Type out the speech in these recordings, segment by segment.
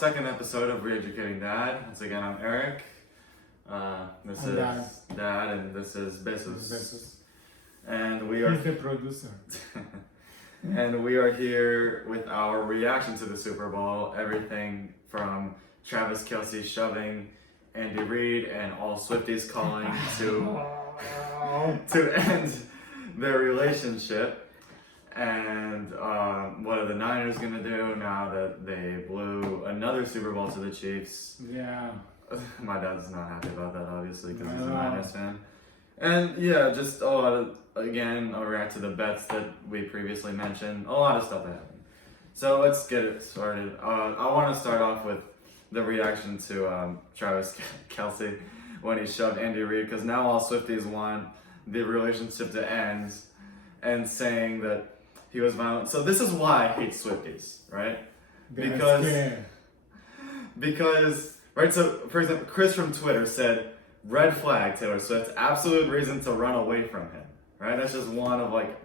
second episode of Re-Educating Dad. Once again, I'm Eric. This is Dad, and this is Besos. And we are. He's the producer. And we are here with our reaction to the Super Bowl. Everything from Travis Kelce shoving Andy Reid and all Swifties calling to end their relationship. And what are the Niners gonna do now that they blew another Super Bowl to the Chiefs? Yeah. My dad's not happy about that, obviously, because he's a Niners fan. And yeah, just a lot of, again, I'll react to the bets that we previously mentioned. A lot of stuff that happened. So let's get it started. I want to start off with the reaction to Travis Kelce when he shoved Andy Reid, because now all Swifties want the relationship to end and saying that he was violent. So this is why I hate Swifties, right? Because, right, so for example, Chris from Twitter said, red flag Taylor Swift, absolute reason to run away from him, right? That's just one of like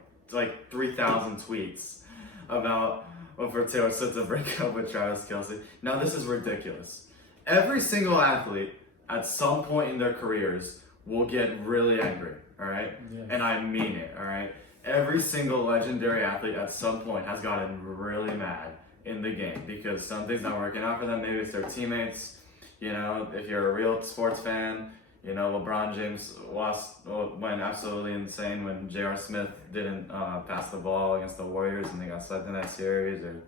3,000 tweets about for Taylor Swift to break up with Travis Kelce. Now this is ridiculous. Every single athlete at some point in their careers will get really angry, all right? Yes. And I mean it, all right? Every single legendary athlete at some point has gotten really mad in the game because something's not working out for them. Maybe it's their teammates. You know, if you're a real sports fan, you know, LeBron James went absolutely insane when J.R. Smith didn't pass the ball against the Warriors and they got swept in that series, or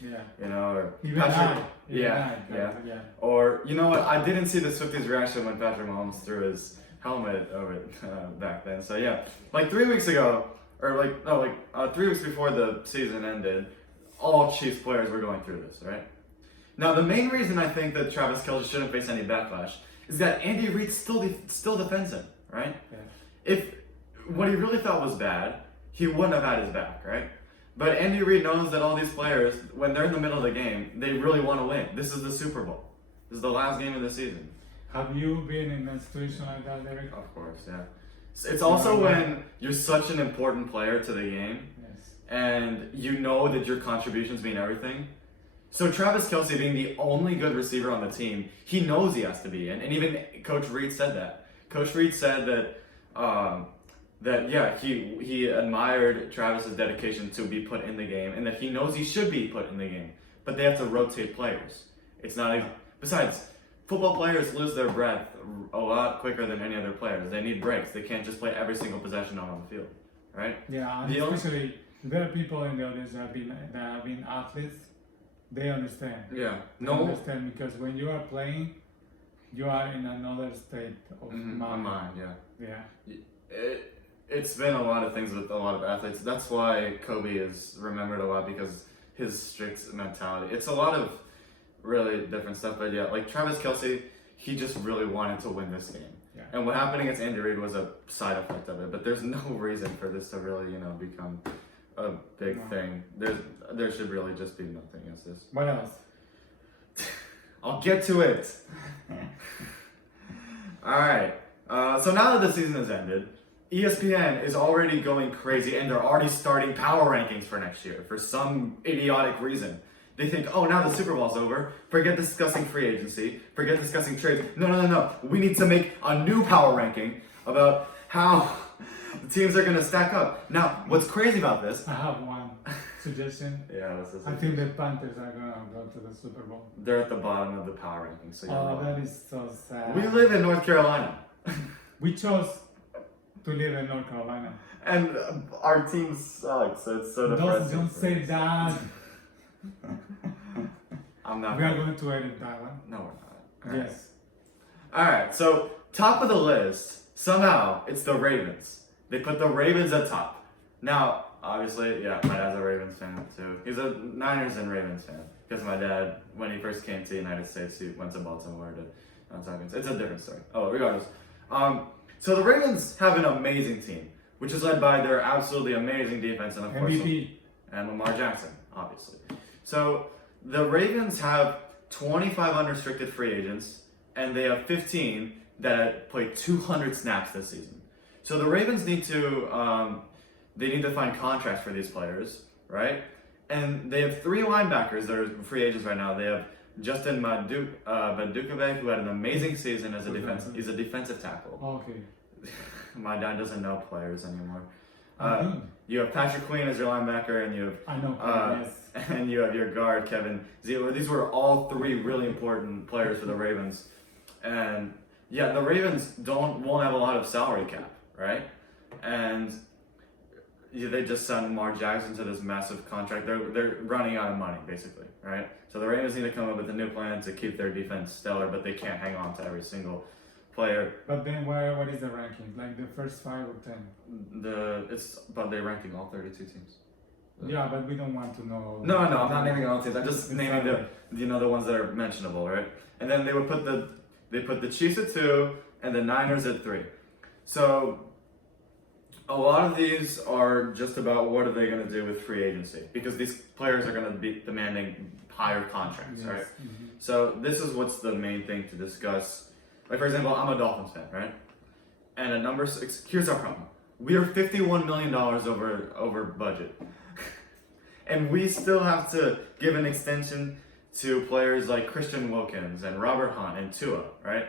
you know, or even Patrick, yeah. Or you know what? I didn't see the Swifties' reaction when Patrick Mahomes threw his helmet over it back then. So yeah, like 3 weeks ago, or 3 weeks before the season ended, all Chiefs players were going through this, right? Now the main reason I think that Travis Kelce shouldn't face any backlash is that Andy Reid still defends him, right? Yeah. If what he really thought was bad, he wouldn't have had his back, right? But Andy Reid knows that all these players, when they're in the middle of the game, they really want to win. This is the Super Bowl. This is the last game of the season. Have you been in a situation like that, Eric? Of course, yeah. It's also when you're such an important player to the game, and you know that your contributions mean everything. So Travis Kelce being the only good receiver on the team, he knows he has to be in, and even Coach Reid said that. Coach Reid said that he admired Travis's dedication to be put in the game, and that he knows he should be put in the game, but they have to rotate players. It's not besides, football players lose their breath a lot quicker than any other players. They need breaks. They can't just play every single possession on the field, right? Yeah, especially there are people in the audience that have been athletes. They understand. Yeah. They understand because when you are playing, you are in another state of mind. Yeah. It's been a lot of things with a lot of athletes. That's why Kobe is remembered a lot, because his strict mentality. It's a lot of really different stuff, but yeah, like Travis Kelce, he just really wanted to win this game. Yeah. And what happened against Andy Reid was a side effect of it, but there's no reason for this to really, become a big thing. There should really just be nothing against this. What else? I'll get to it. Alright, so now that the season has ended, ESPN is already going crazy and they're already starting power rankings for next year for some idiotic reason. They think, oh, now the Super Bowl's over, forget discussing free agency, forget discussing trades. No. We need to make a new power ranking about how the teams are going to stack up. Now, what's crazy about this... I have one suggestion. Yeah, what's this? I think the Panthers are going to go to the Super Bowl. They're at the bottom of the power rankings. So that is so sad. We live in North Carolina. We chose to live in North Carolina. And our team sucks, so it's so depressing. Don't say that. I'm not. We are going to edit that one. No, we're not. Yes. Alright, so top of the list, somehow, it's the Ravens. They put the Ravens at top. Now, obviously, yeah, my dad's a Ravens fan too. He's a Niners and Ravens fan. Because my dad, when he first came to the United States, he went to Baltimore to... It's a different story. Oh, regardless. So the Ravens have an amazing team, which is led by their absolutely amazing defense and of course... MVP. And Lamar Jackson, obviously. So the Ravens have 25 unrestricted free agents, and they have 15 that played 200 snaps this season. So the Ravens need to find contracts for these players, right? And they have 3 linebackers that are free agents right now. They have Justin Madukovic, who had an amazing season as a defense. He's a defensive tackle. Okay. My dad doesn't know players anymore. Mhm. You have Patrick Queen as your linebacker, and you have I know. Yes. and you have your guard Kevin Zeeler. These were all three really important players for the Ravens, and yeah, the Ravens won't have a lot of salary cap, right? And they just signed Lamar Jackson to this massive contract. They're running out of money basically, right? So the Ravens need to come up with a new plan to keep their defense stellar, but they can't hang on to every single player. But then, what is the ranking? Like the first 5 or 10? But they're ranking all 32 teams. Yeah, but we don't want to know. No, I'm not naming all teams. I'm just naming the ones that are mentionable, right? And then they put the Chiefs at 2 and the Niners at 3. So a lot of these are just about what are they going to do with free agency, because these players are going to be demanding higher contracts, Yes. right? Mhm. So this is what's the main thing to discuss. Like, for example, I'm a Dolphins fan, right? And at number 6, here's our problem. We are $51 million over budget. And we still have to give an extension to players like Christian Wilkins and Robert Hunt and Tua, right?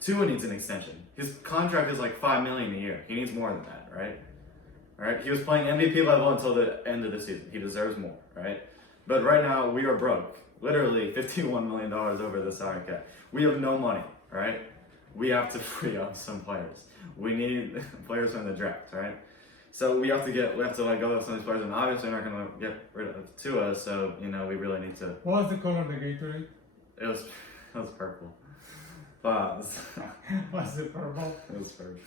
Tua needs an extension. His contract is like $5 million a year. He needs more than that, right? All right. He was playing MVP level until the end of the season. He deserves more, right? But right now we are broke. Literally $51 million over the salary cap. We have no money, right? We have to free up some players. We need players from the draft, right? So we have to let go of some of these players, and obviously we're not gonna get rid of Tua. So we really need to. What was the color of the Gatorade? It was purple. But Was it purple? it was purple.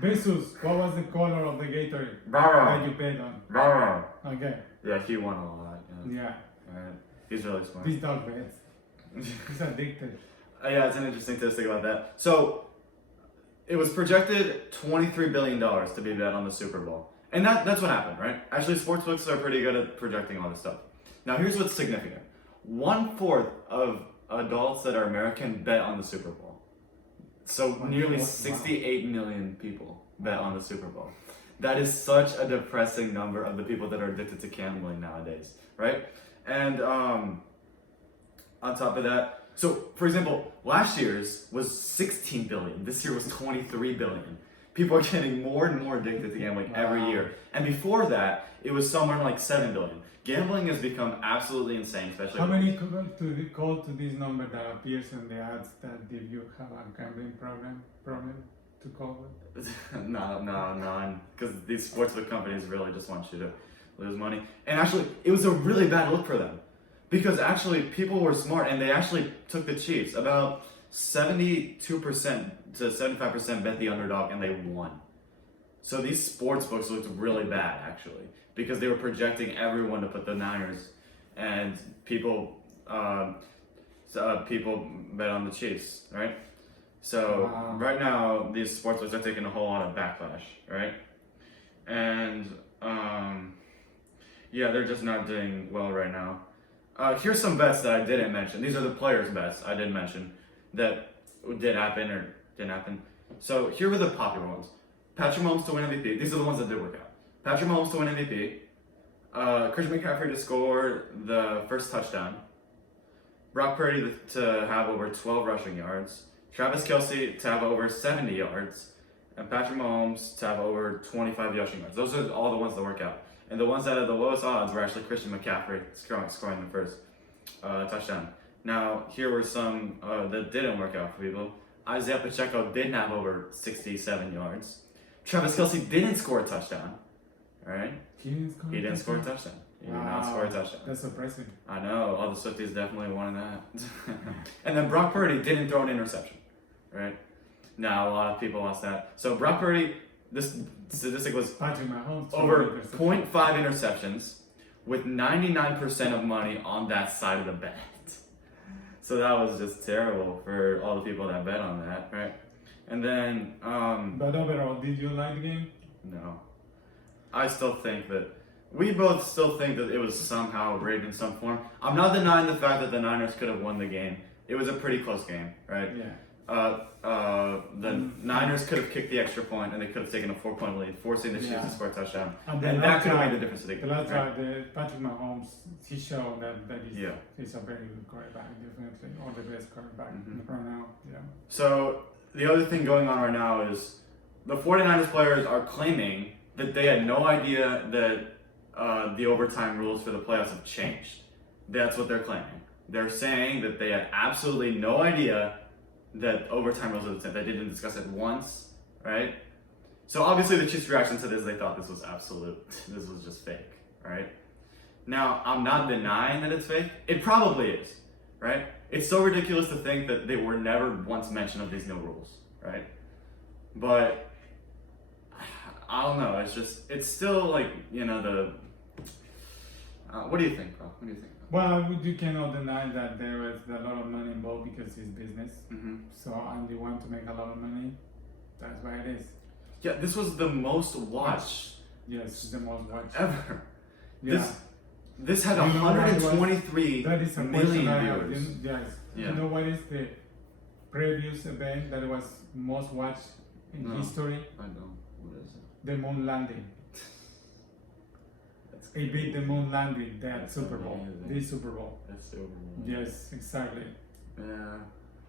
Jesus, what was the color of the Gatorade that Bravo. you paid on? Bravo. Okay. Yeah, he won a lot. Yeah. Yeah. Alright. He's really smart. This dog bets. He's addicted. Yeah, it's an interesting statistic about that. So it was projected $23 billion to be bet on the Super Bowl. And that's what happened, right? Actually, sportsbooks are pretty good at projecting all this stuff. Now, here's what's significant. 1/4 of adults that are American bet on the Super Bowl. So nearly 68 million people bet on the Super Bowl. That is such a depressing number of the people that are addicted to gambling nowadays, right? And on top of that, so for example, last year's was 16 billion. This year was 23 billion. People are getting more and more addicted to gambling every year. And before that, it was somewhere like 7 billion. Gambling has become absolutely insane, especially. How many call to this number that appears in the ads that if you have a gambling problem to call with? No, because these sportsbook companies really just want you to lose money. And actually, it was a really bad look for them, because actually people were smart and they actually took the Chiefs. About 72% to 75% bet the underdog and they won. So these sports books looked really bad actually, because they were projecting everyone to put the Niners, and people bet on the Chiefs, right? So right now these sports books are taking a whole lot of backlash, right? And yeah, they're just not doing well right now. Here's some bets that I didn't mention. These are the players' bets I did mention that did happen or didn't happen. So here were the popular ones. Patrick Mahomes to win MVP. These are the ones that did work out. Patrick Mahomes to win MVP. Christian McCaffrey to score the first touchdown. Brock Purdy to have over 12 rushing yards. Travis Kelce to have over 70 yards. And Patrick Mahomes to have over 25 rushing yards. Those are all the ones that work out. And the ones that had the lowest odds were actually Christian McCaffrey scoring the first touchdown. Now, here were some that didn't work out for people. Isaiah Pacheco didn't have over 67 yards. Travis Kelce didn't score a touchdown. All right? He didn't score a touchdown. He did not score a touchdown. That's surprising. I know. All the Swifties definitely wanted that. And then Brock Purdy didn't throw an interception. Right? Now, a lot of people lost that. So Brock Purdy, this statistic was Patrick Mahomes over 0.5 interceptions with 99% of money on that side of the bet. So that was just terrible for all the people that bet on that, right? And then, But overall, did you like the game? no. I still think that, we both still think that it was somehow rigged in some form. I'm not denying the fact that the Niners could have won the game. It was a pretty close game, right? Yeah. the Niners could have kicked the extra point and they could have taken a 4-point lead, forcing the Chiefs Yeah. to score a touchdown. And And that could have made the difference. The last drive, the Patrick Mahomes, he showed that Yeah. he's a very good quarterback, definitely, or the best quarterback right now. Yeah. So the other thing going on right now is the 49ers players are claiming that they had no idea that the overtime rules for the playoffs have changed. That's what they're claiming. They're saying that they had absolutely no idea that overtime rules have changed. They didn't discuss it once, right? So obviously the Chiefs' reaction to this, they thought this was absolute. This was just fake, right? Now, I'm not denying that it's fake. It probably is, right? It's so ridiculous to think that they were never once mentioned of these new rules, right? But I don't know. It's still like, what do you think, bro? What do you think? Well, you cannot deny that there was a lot of money involved because it's business. Mm-hmm. So, and they want to make a lot of money. That's why it is. Yeah, this was the most watched Yes, the most watched ever. Yeah. This had You know what it was? 123 That is a million question I have. viewers. Yes. Yeah. You know what is the previous event that was most watched in No. history? I know. What is it? The moon landing. That's He beat the moon landing, that That's Super Bowl. amazing. This Super Bowl. That's Super Bowl. Yes, exactly. Yeah.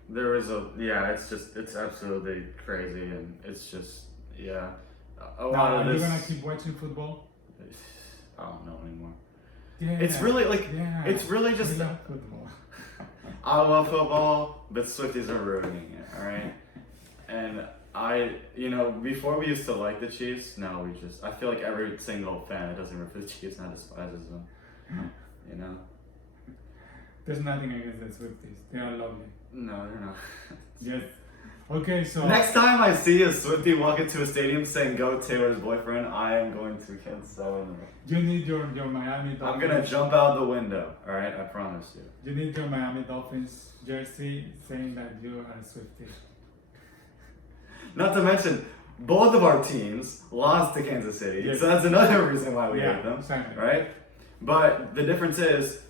There is it's absolutely crazy, and it's just, yeah. A lot Now, of are you this. gonna keep watching football? I don't know anymore. Yeah. It's really like, Yeah. it's really I just. love football. I love football, but Swifties are ruining it, alright? And before we used to like the Chiefs, now I feel like every single fan that doesn't root for the Chiefs now despises them. You know? There's nothing against the Swifties. They are lovely. No, they're not. Yes. Okay, so Next time I see a Swiftie walk into a stadium saying "Go Taylor's boyfriend," I am going to get so annoyed. you need your Miami Dolphins. I'm gonna jump out the window, alright? I promise you. You need your Miami Dolphins jersey saying that you are a Swiftie. Not to mention, both of our teams lost to Kansas City, Yes. so that's another reason why we Yeah, hate them, exactly. right? But the difference is,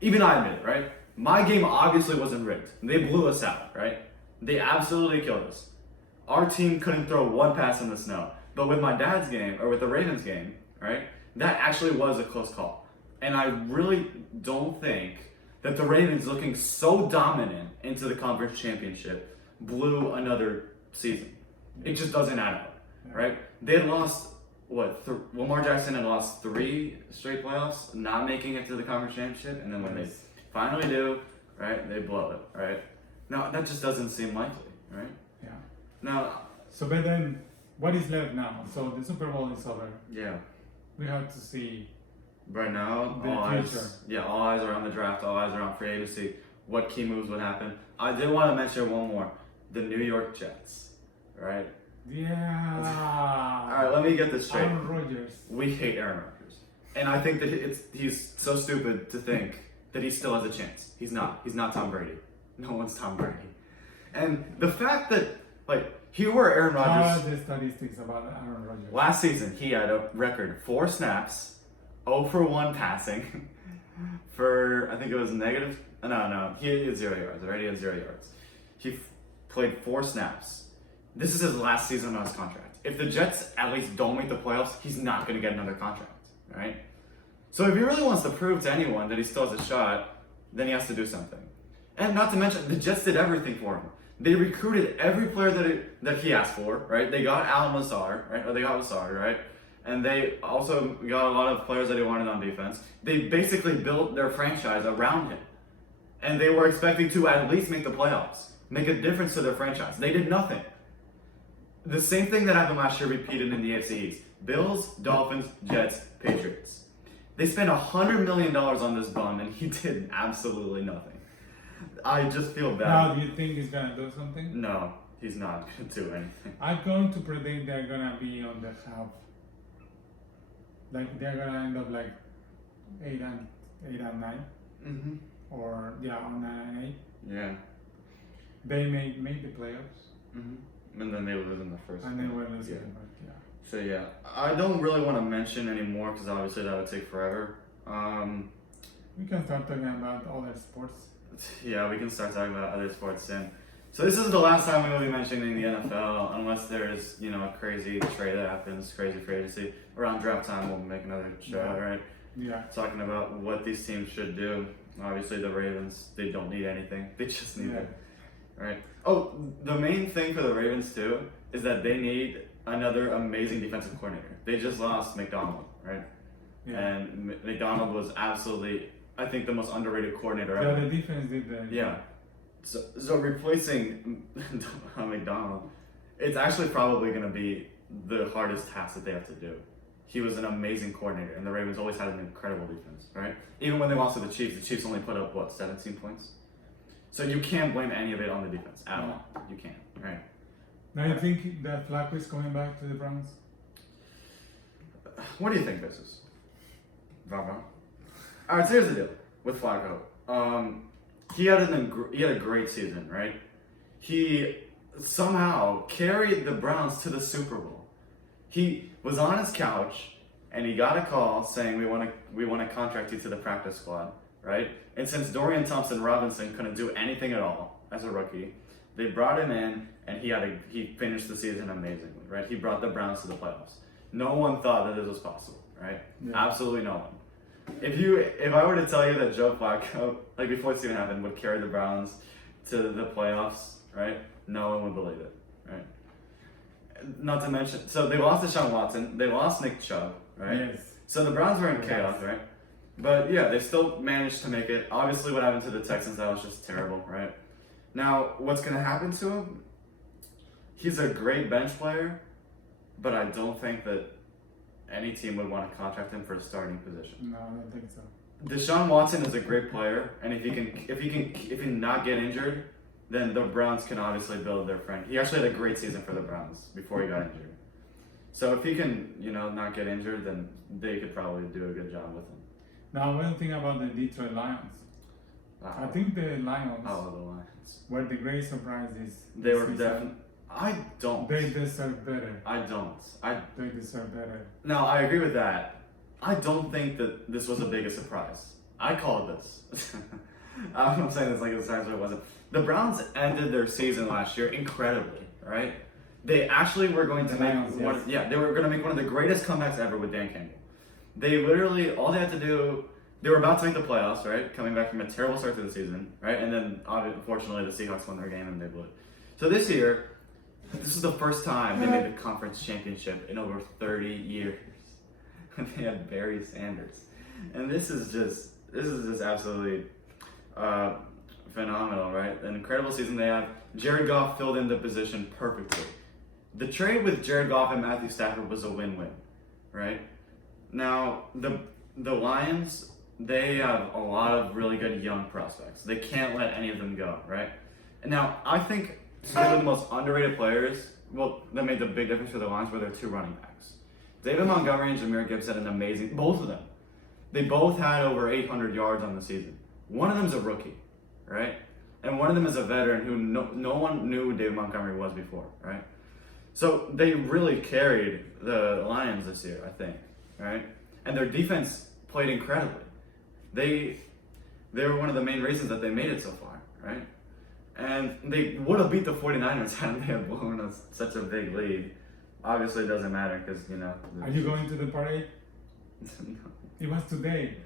even I admit it, right? My game obviously wasn't rigged. They blew us out, right? They absolutely killed us. Our team couldn't throw one pass in the snow. But with my dad's game, or with the Ravens game, right? That actually was a close call. And I really don't think that the Ravens, looking so dominant into the conference championship, blew another season. It just doesn't add up, right? They had lost, Lamar Jackson had lost 3 straight playoffs, not making it to the conference championship, and then when they finally do, right, they blow it, right? Now, that just doesn't seem likely, right? Yeah. Now, So, but then, what is left now? So the Super Bowl is over. yeah, We have to see. right now, The all future. all eyes are on the draft, all eyes are on free agency, what key moves would happen. I did want to mention one more, the New York Jets, right? Yeah. All right, let me get this straight. Aaron Rodgers. We hate Aaron Rodgers, and I think that he's so stupid to think that he still has a chance. He's not. He's not Tom Brady. No one's Tom Brady. And the fact that, here were Aaron How are Rodgers the statistics about Aaron Rodgers? last season. He had a record 4 snaps, 0 for 1 passing, for I think it was negative. No, he had 0 yards. Already had 0 yards. He played 4 snaps. This is his last season on his contract. If the Jets at least don't make the playoffs, he's not going to get another contract, right? So if he really wants to prove to anyone that he still has a shot, then he has to do something. And not to mention, the Jets did everything for him. They recruited every player that he asked for, right? They got Alan Lazard, right? Or they got Lazard, right? And they also got a lot of players that he wanted on defense. They basically built their franchise around him. And they were expecting to at least make the playoffs, make a difference to their franchise. They did nothing. The same thing that happened last year repeated in the AFC East. Bills, Dolphins, Jets, Patriots. They spent $100 million on this bum, and he did absolutely nothing. I just feel bad. Now, do you think he's gonna do something? No, he's not going to do anything. I'm going to predict they're gonna be on the half. Like they're gonna end up like 8 and 9, Mm-hmm. or on 9 and 8. Yeah. They may make the playoffs, Mm-hmm. And then they lose in the first and then one. we're losing. Yeah. Yeah. So yeah, I don't really want to mention anymore because obviously that would take forever. We can start talking about other sports. Yeah, we can start talking about other sports soon. So this is the last time we will be mentioning the NFL, unless there's, you know, a crazy trade that happens, crazy free agency. Around draft time, we'll make another show, right? Yeah. Talking about what these teams should do. Obviously, the Ravens, they don't need anything. They just need it, right? Oh, the main thing for the Ravens, too, is that they need another amazing defensive coordinator. They just lost McDonald, right? Yeah. And McDonald was absolutely, I think, the most underrated coordinator Yeah, ever. the defense did that. Yeah. So replacing McDonald, it's actually probably going to be the hardest task that they have to do. He was an amazing coordinator, and the Ravens always had an incredible defense, right? Even when they lost to the Chiefs only put up, 17 points? So you can't blame any of it on the defense at all. You can't, right? Now you think that Flacco is coming back to the Browns? What do you think this is? All right, so here's the deal with Flacco. He had a great season, right? He somehow carried the Browns to the Super Bowl. He was on his couch and he got a call saying we want to contract you to the practice squad, right? And since Dorian Thompson-Robinson couldn't do anything at all as a rookie, they brought him in and he finished the season amazingly, right? He brought the Browns to the playoffs. No one thought that this was possible, right? Yeah. Absolutely no one. If I were to tell you that Joe Flacco, like before the season happened, would carry the Browns to the playoffs, right? No one would believe it, right? Not to mention, so they lost Deshaun Watson, they lost Nick Chubb, right? Yes. So the Browns were in chaos, right? But yeah, they still managed to make it. Obviously, what happened to the Texans, that was just terrible, right? Now, what's going to happen to him? He's a great bench player, but I don't think that any team would want to contract him for a starting position. No, I don't think so. Deshaun Watson is a great player, and if he can not get injured, then the Browns can obviously build their friend. He actually had a great season for the Browns before he got injured. So if he can, not get injured, then they could probably do a good job with him. Now, one thing about the Detroit Lions. I think the Lions I love the Lions. were the great surprises. They were definitely. I don't. They deserve better. I don't. They deserve better. No, I agree with that. I don't think that this was a big a surprise. I called this. I'm saying this like it's actually wasn't. The Browns ended their season last year incredibly, right? They actually were going to make they were going to make one of the greatest comebacks ever with Dan Campbell. They literally, all they had to do, they were about to make the playoffs, right? Coming back from a terrible start to the season, right? And then, unfortunately, the Seahawks won their game and they blew it. So this year, this is the first time they made the conference championship in over 30 years. They had Barry Sanders. And this is just absolutely phenomenal, right? An incredible season they had. Jared Goff filled in the position perfectly. The trade with Jared Goff and Matthew Stafford was a win-win, right? Now, the Lions, they have a lot of really good young prospects. They can't let any of them go, right? And now, I think some of the most underrated players, that made the big difference for the Lions were their two running backs. David Montgomery and Jahmyr Gibbs had an amazing, both of them. They both had over 800 yards on the season. One of them's a rookie, right? And one of them is a veteran who no one knew who David Montgomery was before, right? So they really carried the Lions this year, I think, right? And their defense played incredibly. They were one of the main reasons that they made it so far, right? And they would have beat the 49ers had they had blown us such a big lead. Obviously, it doesn't matter because, Are you going to the parade? No. It was today.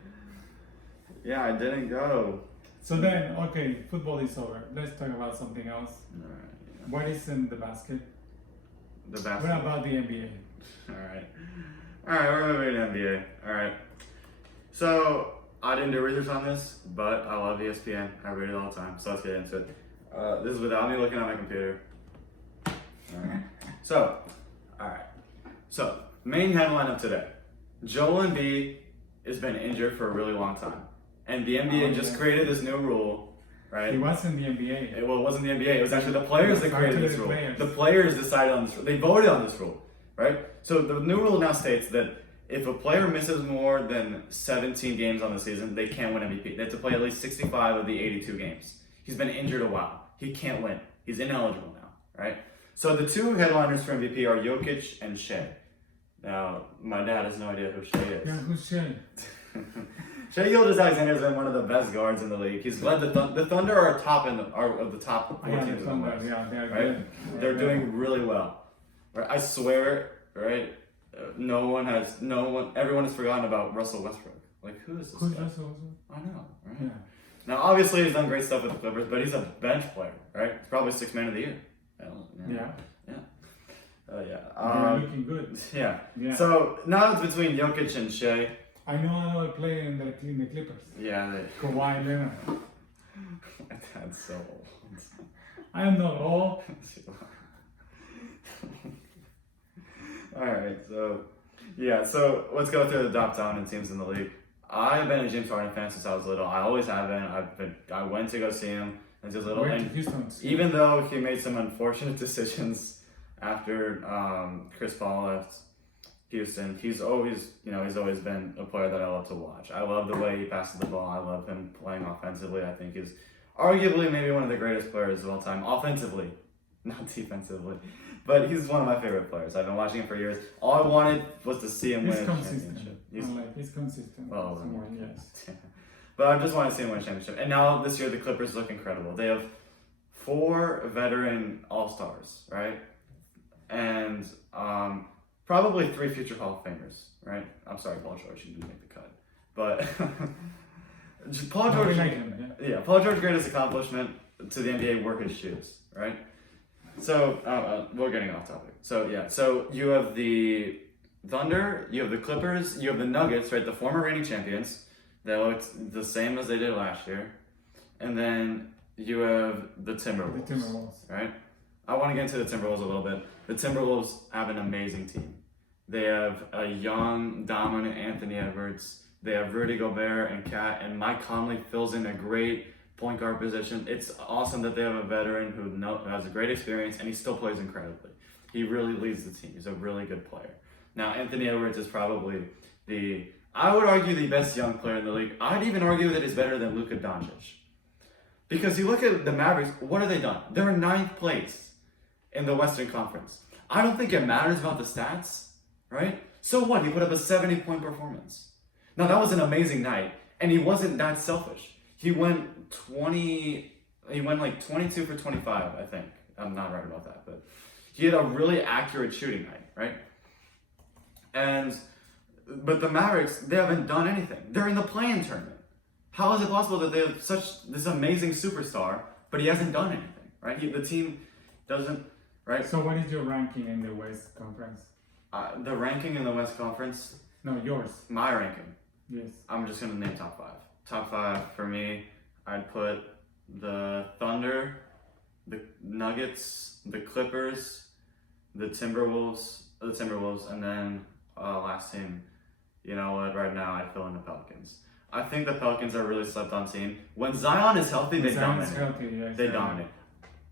Yeah, I didn't go. So then, okay, football is over. Let's talk about something else. All right. What is in the basket? The basket. What about the NBA? All right, we're moving to NBA. All right. So, I didn't do research on this, but I love ESPN. I read it all the time, so let's get into it. This is without me looking at my computer. All right. So, main headline of today. Joel Embiid has been injured for a really long time. And the NBA just created this new rule, right? It wasn't the NBA. It wasn't the NBA. It was actually the players that created this rule. Players. The players decided on this rule. They voted on this rule, right? So the new rule now states that if a player misses more than 17 games on the season, they can't win MVP. They have to play at least 65 of the 82 games. He's been injured a while. He can't win. He's ineligible now, right? So the two headliners for MVP are Jokic and Shea. Now, my dad has no idea who Shea is. Yeah, who's Shea? Shai Gilgeous-Alexander has been one of the best guards in the league. He's led the Thunder are top of the top 4 Yeah, teams the in the Thunder, West. yeah, they're Right? good. They're doing really well. Right? I swear, right? Everyone has forgotten about Russell Westbrook. Like, who is this Who's guy? Russell? I know, right? Yeah. Now, obviously, he's done great stuff with the Clippers, but he's a bench player, right? He's probably 6th man of the year. Yeah. Yeah. They're looking good. Yeah. Yeah. So now it's between Jokic and Shea. I know another player in the Clippers. Yeah. Kawhi Leonard. That's so old. I am not old. Alright, so let's go through the top dominant teams in the league. I've been a James Harden fan since I was little. I always have been. I went to go see him since I was little. Went to And Houston. even though he made some unfortunate decisions after Chris Paul left Houston, he's always been a player that I love to watch. I love the way he passes the ball. I love him playing offensively. I think he's arguably maybe one of the greatest players of all time, offensively, not defensively. But he's one of my favorite players. I've been watching him for years. All I wanted was to see him He's win a consistent. championship. He's consistent. Well, Somewhere, yes. But I just want to see him win a championship. And now this year the Clippers look incredible. They have 4 veteran All-Stars, right? And probably 3 future Hall of Famers, right? I'm sorry, Paul George, he didn't make the cut. But Paul George, Paul George's greatest accomplishment to the NBA were his shoes, right? So we're getting off topic. So you have the Thunder, you have the Clippers, you have the Nuggets, right? The former reigning champions. They looked the same as they did last year, and then you have the Timberwolves. Right? I want to get into the Timberwolves a little bit. The Timberwolves have an amazing team. They have a young, dominant Anthony Edwards. They have Rudy Gobert and Cat, and Mike Conley fills in a great point guard position. It's awesome that they have a veteran who has a great experience, and he still plays incredibly. He really leads the team. He's a really good player. Now, Anthony Edwards is probably I would argue the best young player in the league. I'd even argue that he's better than Luka Doncic. Because you look at the Mavericks, what have they done? They're in 9th place in the Western Conference. I don't think it matters about the stats, right? So what? He put up a 70-point performance. Now, that was an amazing night, and he wasn't that selfish. He went like 22 for 25, I think. I'm not right about that, but he had a really accurate shooting night, right? But the Mavericks, they haven't done anything. They're in the play-in tournament. How is it possible that they have this amazing superstar, but he hasn't done anything, right? The team doesn't, right? So what is your ranking in the West Conference? The ranking in the West Conference? No, yours. My ranking. Yes. I'm just going to name top 5. Top 5 for me, I'd put the Thunder, the Nuggets, the Clippers, the Timberwolves, and then last team, you know what, right now I'd fill in the Pelicans. I think the Pelicans are a really slept on team. When Zion is healthy, they dominate. They dominate.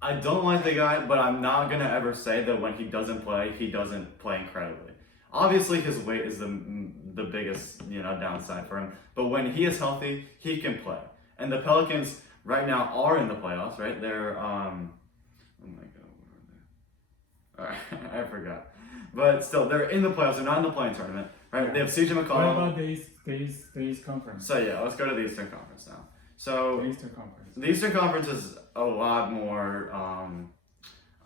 I don't like the guy, but I'm not going to ever say that when he doesn't play, he doesn't play incredibly. Obviously, his weight is the biggest, downside for him. But when he is healthy, he can play. And the Pelicans right now are in the playoffs, right? They're oh my God, where are they? All right, I forgot. But still, they're in the playoffs. They're not in the play-in tournament, right? Yeah. They have CJ McCollum. What about the East Conference? So yeah, let's go to the Eastern Conference now. So the Eastern Conference. The Eastern Conference is a lot more,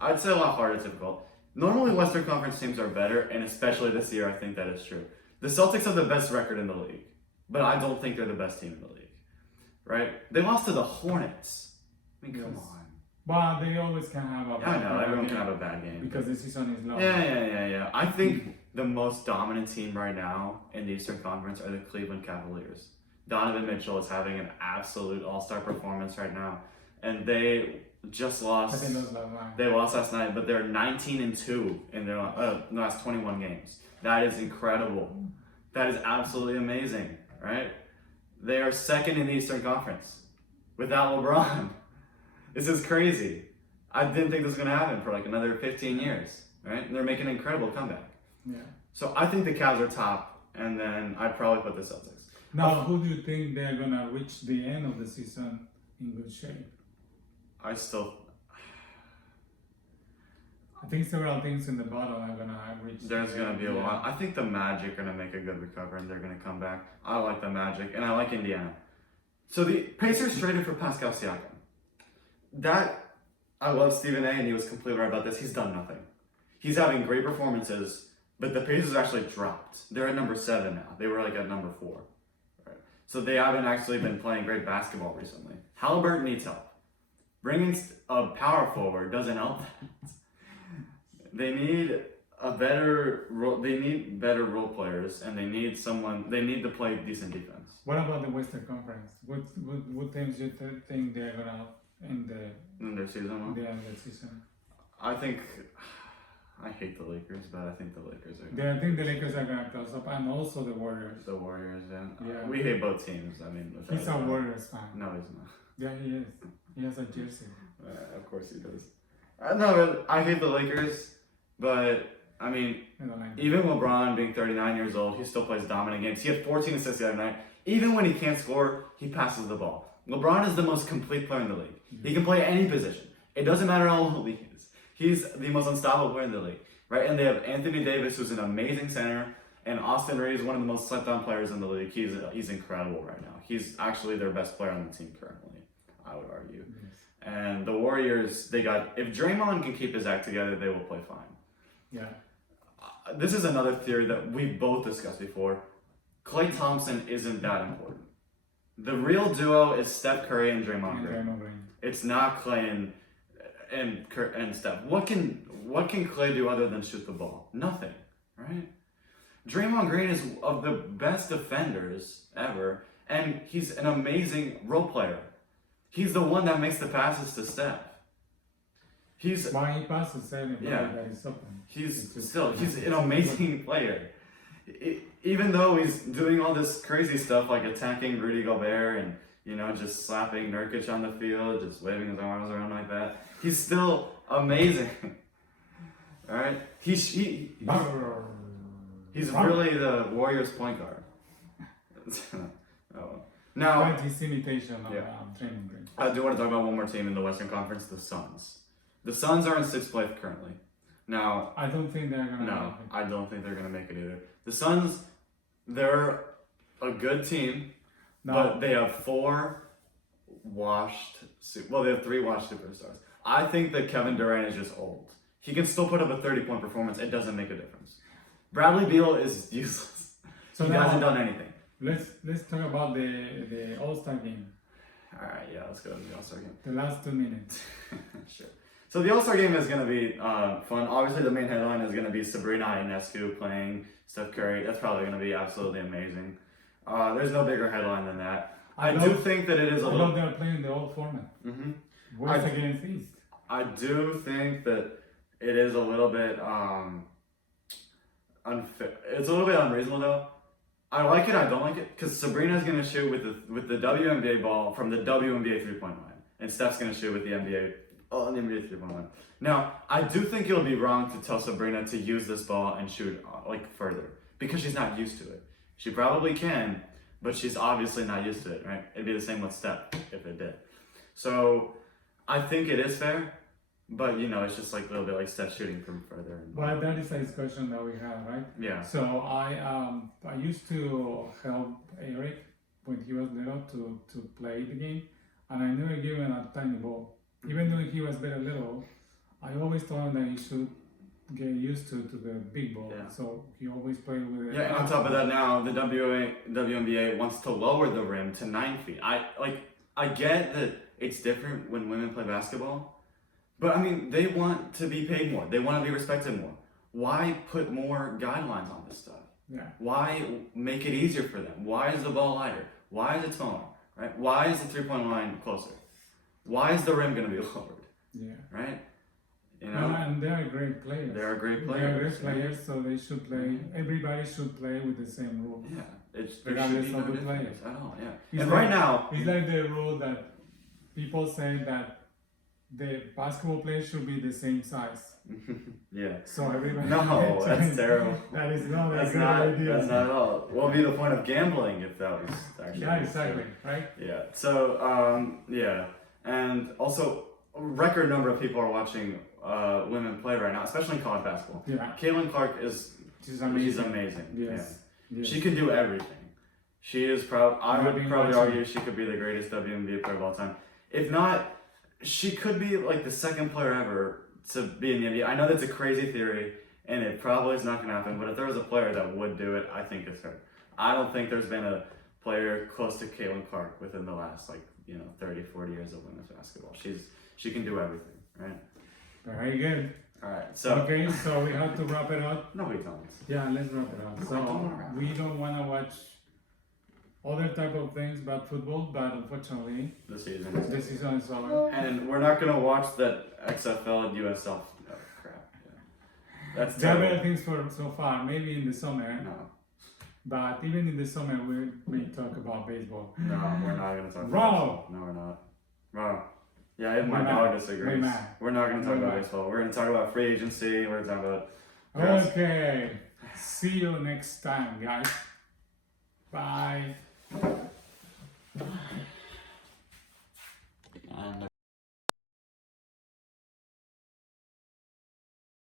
I'd say a lot harder, difficult. Normally, Western Conference teams are better, and especially this year, I think that is true. The Celtics have the best record in the league, but I don't think they're the best team in the league, right? They lost to the Hornets. I mean, come on. But they always can have a bad game. I know, everyone can have a bad game. Because the season is long. Yeah. I think the most dominant team right now in the Eastern Conference are the Cleveland Cavaliers. Donovan Mitchell is having an absolute all-star performance right now. And they just lost. They lost last night, but they're 19-2 in their last 21 games. That is incredible. That is absolutely amazing, right? They are second in the Eastern Conference without LeBron. This is crazy. I didn't think this was going to happen for like another 15 years, right? And they're making an incredible comeback. Yeah. So I think the Cavs are top, and then I'd probably put the Celtics. Now, who do you think they're going to reach the end of the season in good shape? I think several things in the bottom are gonna reach. There's gonna be a lot. I think the Magic are gonna make a good recovery and they're gonna come back. I like the Magic and I like Indiana. So the Pacers traded for Pascal Siakam. I love Stephen A. and he was completely right about this. He's done nothing. He's having great performances, but the Pacers actually dropped. They're at number 7 now. They were like at number 4. Right. So they haven't actually been playing great basketball recently. Halliburton needs help. Bringing a power forward doesn't help that. They need better role players, and they need to play decent defense. What about the Western Conference? What teams you think they're gonna end their season? The end of the season? I hate the Lakers, but I think the Lakers are. I think the Lakers are gonna close up, and also the Warriors. The Warriors, yeah. Yeah. We hate both teams. I mean, He's a Warriors fan. No, he's not. Yeah, he is. He has a jersey. Of course he does. No, I hate the Lakers, but I mean, even LeBron being 39 years old, he still plays dominant games. He had 14 assists the other night. Even when he can't score, he passes the ball. LeBron is the most complete player in the league. He can play any position. It doesn't matter how old he is. He's the most unstoppable player in the league, right? And they have Anthony Davis, who's an amazing center, and Austin Reeves, one of the most slept-on players in the league. He's incredible right now. He's actually their best player on the team currently, I would argue. Yes. And the Warriors, if Draymond can keep his act together, they will play fine. Yeah. This is another theory that we both discussed before. Klay Thompson isn't that important. The real duo is Steph Curry and Draymond Green. It's not Klay and Steph. What can Klay do other than shoot the ball? Nothing, right? Draymond Green is of the best defenders ever, and he's an amazing role player. He's the one that makes the passes to Steph. Why he passes anybody that is open. He's an amazing player. Even though he's doing all this crazy stuff like attacking Rudy Gobert and just slapping Nurkic on the field, just waving his arms around like that, he's still amazing. All right, he's really the Warriors' point guard. Now, his imitation of Draymond Green. I do want to talk about one more team in the Western Conference, the Suns. The Suns are in 6th place currently. Now, I don't think they're gonna. No, I don't think they're gonna make it either. The Suns, they're a good team, but they have 3 washed superstars. I think that Kevin Durant is just old. He can still put up a 30-point performance. It doesn't make a difference. Bradley Beal is useless. He hasn't done anything. Let's talk about the All-Star game. All right, yeah, let's go to the All-Star game. The last 2 minutes. Sure. So the All-Star game is going to be fun. Obviously, the main headline is going to be Sabrina Ionescu playing Steph Curry. That's probably going to be absolutely amazing. There's no bigger headline than that. I do think that it is a little... they're playing the old format. Mm-hmm. West against East. I do think that it is a little bit unfair. It's a little bit unreasonable, though. I like it, I don't like it, because Sabrina's going to shoot with the WNBA ball from the WNBA 3-point line. And Steph's going to shoot with the NBA 3-point line. Now, I do think it'll be wrong to tell Sabrina to use this ball and shoot further, because she's not used to it. She probably can, but she's obviously not used to it, right? It'd be the same with Steph if it did. So, I think it is fair, but it's just like a little bit like Steph shooting from further. But that is a discussion that we have, right? Yeah. So I used to help Eric when he was little to play the game, and I never gave him a tiny ball. Even though he was very little, I always told him that he should get used to the big ball. Yeah. So he always played with it. Yeah, and on top of that now, the WNBA wants to lower the rim to 9 feet. I get that it's different when women play basketball, but I mean, they want to be paid more. They want to be respected more. Why put more guidelines on this stuff? Yeah. Why make it easier for them? Why is the ball lighter? Why is it smaller? Right? Why is the 3-point line closer? Why is the rim going to be lowered? Yeah. Right? And they are great players. They are great players. They are great players, so they should play. Everybody should play with the same rules. Yeah. Regardless of the players. At all, yeah. It's right now... It's like the rule that people say that the basketball players should be the same size. Yeah. So everybody... No, that's terrible. That is not a good idea. That's not at all. What would be the point of gambling if that was actually... Yeah, exactly. Right? Yeah. So, yeah. And also, a record number of people are watching women play right now, especially in college basketball. Yeah. Caitlin Clark is She's amazing. she's amazing. Yes. Yeah. Yes. She can do everything. She is probably. I would Maybe probably watching- argue she could be the greatest WNBA player of all time. If not, she could be like the second player ever to be in the NBA. I know that's a crazy theory, and it probably is not going to happen. But if there was a player that would do it, I think it's her. I don't think there's been a player close to Caitlin Clark within the last 30, 40 years of women's basketball. She can do everything, right? Very good. All right. So Okay, so we have to wrap it up. no, we don't. Yeah, let's wrap it up. So we don't want to watch other type of things but football, but unfortunately The season. the season is over. And we're not gonna watch that XFL and USL. Oh, crap. Yeah. That's There are better terrible. things for so far, maybe in the summer, No, but even in the summer we may talk about baseball. no, we're not gonna talk about Bro. baseball. No, we're not. Bro. Yeah, if my We're dog not. disagrees. We're not. We're not gonna talk We're about not. baseball. We're gonna talk about free agency. We're gonna talk about. Yes. Okay, see you next time, guys. Bye.